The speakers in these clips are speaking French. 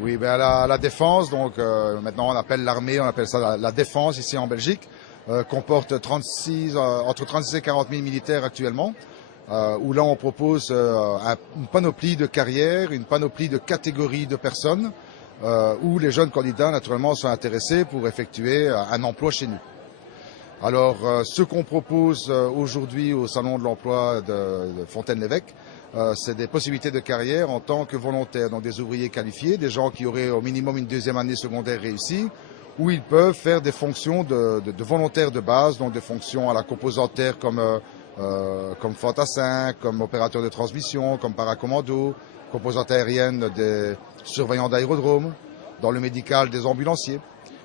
Oui, ben la défense, donc maintenant on appelle l'armée, on appelle ça la défense ici en Belgique, comporte 36, entre 36 et 40 000 militaires actuellement, où là on propose une panoplie de carrières, une panoplie de catégories de personnes, où les jeunes candidats naturellement sont intéressés pour effectuer un emploi chez nous. Alors, ce qu'on propose aujourd'hui au Salon de l'Emploi de Fontaine-l'Évêque, c'est des possibilités de carrière en tant que volontaires, donc des ouvriers qualifiés, des gens qui auraient au minimum une deuxième année secondaire réussie, où ils peuvent faire des fonctions de volontaires de base, donc des fonctions à la composante terre comme fantassin, comme opérateur de transmission, comme paracommando, composante aérienne des surveillants d'aérodrome, dans le médical des ambulanciers.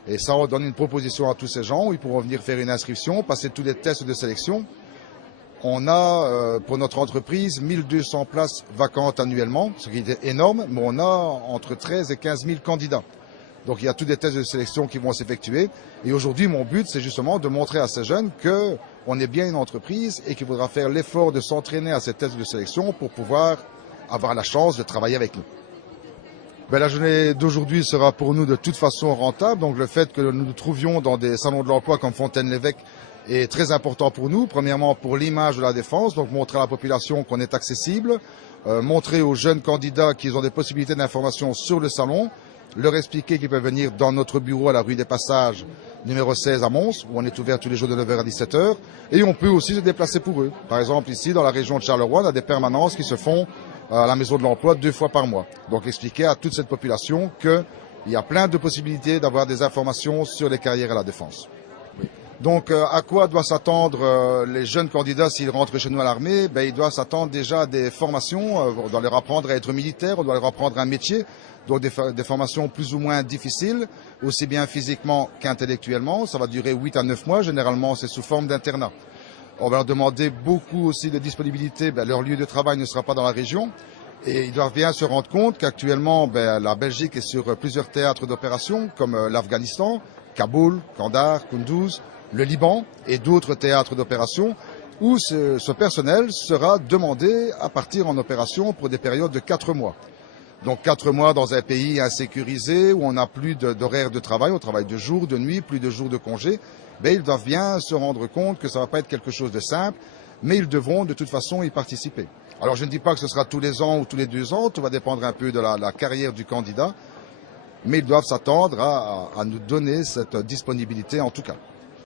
Et ça, on donne une proposition à tous ces gens où ils pourront venir faire une inscription, passer tous les tests de sélection. On a, pour notre entreprise, 1200 places vacantes annuellement, ce qui est énorme, mais on a entre 13 et 15 000 candidats. Donc il y a tous des tests de sélection qui vont s'effectuer. Et aujourd'hui, mon but, c'est justement de montrer à ces jeunes qu'on est bien une entreprise et qu'il faudra faire l'effort de s'entraîner à ces tests de sélection pour pouvoir avoir la chance de travailler avec nous. Ben, la journée d'aujourd'hui sera pour nous de toute façon rentable. Donc le fait que nous nous trouvions dans des salons de l'emploi comme Fontaine-l'Évêque est très important pour nous. Premièrement pour l'image de la défense, donc montrer à la population qu'on est accessible, montrer aux jeunes candidats qu'ils ont des possibilités d'information sur le salon, leur expliquer qu'ils peuvent venir dans notre bureau à la rue des Passages, numéro 16 à Mons, où on est ouvert tous les jours de 9h à 17h. Et on peut aussi se déplacer pour eux. Par exemple, ici, dans la région de Charleroi, on a des permanences qui se font à la maison de l'emploi 2 fois par mois. Donc expliquer à toute cette population qu'il y a plein de possibilités d'avoir des informations sur les carrières à la défense. Oui. Donc à quoi doivent s'attendre les jeunes candidats s'ils rentrent chez nous à l'armée? Ils doivent s'attendre déjà à des formations, on doit leur apprendre à être militaire, on doit leur apprendre un métier, donc des formations plus ou moins difficiles, aussi bien physiquement qu'intellectuellement. Ça va durer 8 à 9 mois, généralement c'est sous forme d'internat. On va leur demander beaucoup aussi de disponibilité. Leur lieu de travail ne sera pas dans la région. Et ils doivent bien se rendre compte qu'actuellement, la Belgique est sur plusieurs théâtres d'opération, comme l'Afghanistan, Kaboul, Kandahar, Kunduz, le Liban et d'autres théâtres d'opération, où ce personnel sera demandé à partir en opération pour des périodes de 4 mois. Donc 4 mois dans un pays insécurisé, où on n'a plus d'horaire de travail, on travaille de jour, de nuit, plus de jours de congé. Ils doivent bien se rendre compte que ça ne va pas être quelque chose de simple, mais ils devront de toute façon y participer. Alors je ne dis pas que ce sera tous les ans ou tous les 2 ans, tout va dépendre un peu de la carrière du candidat, mais ils doivent s'attendre à nous donner cette disponibilité en tout cas.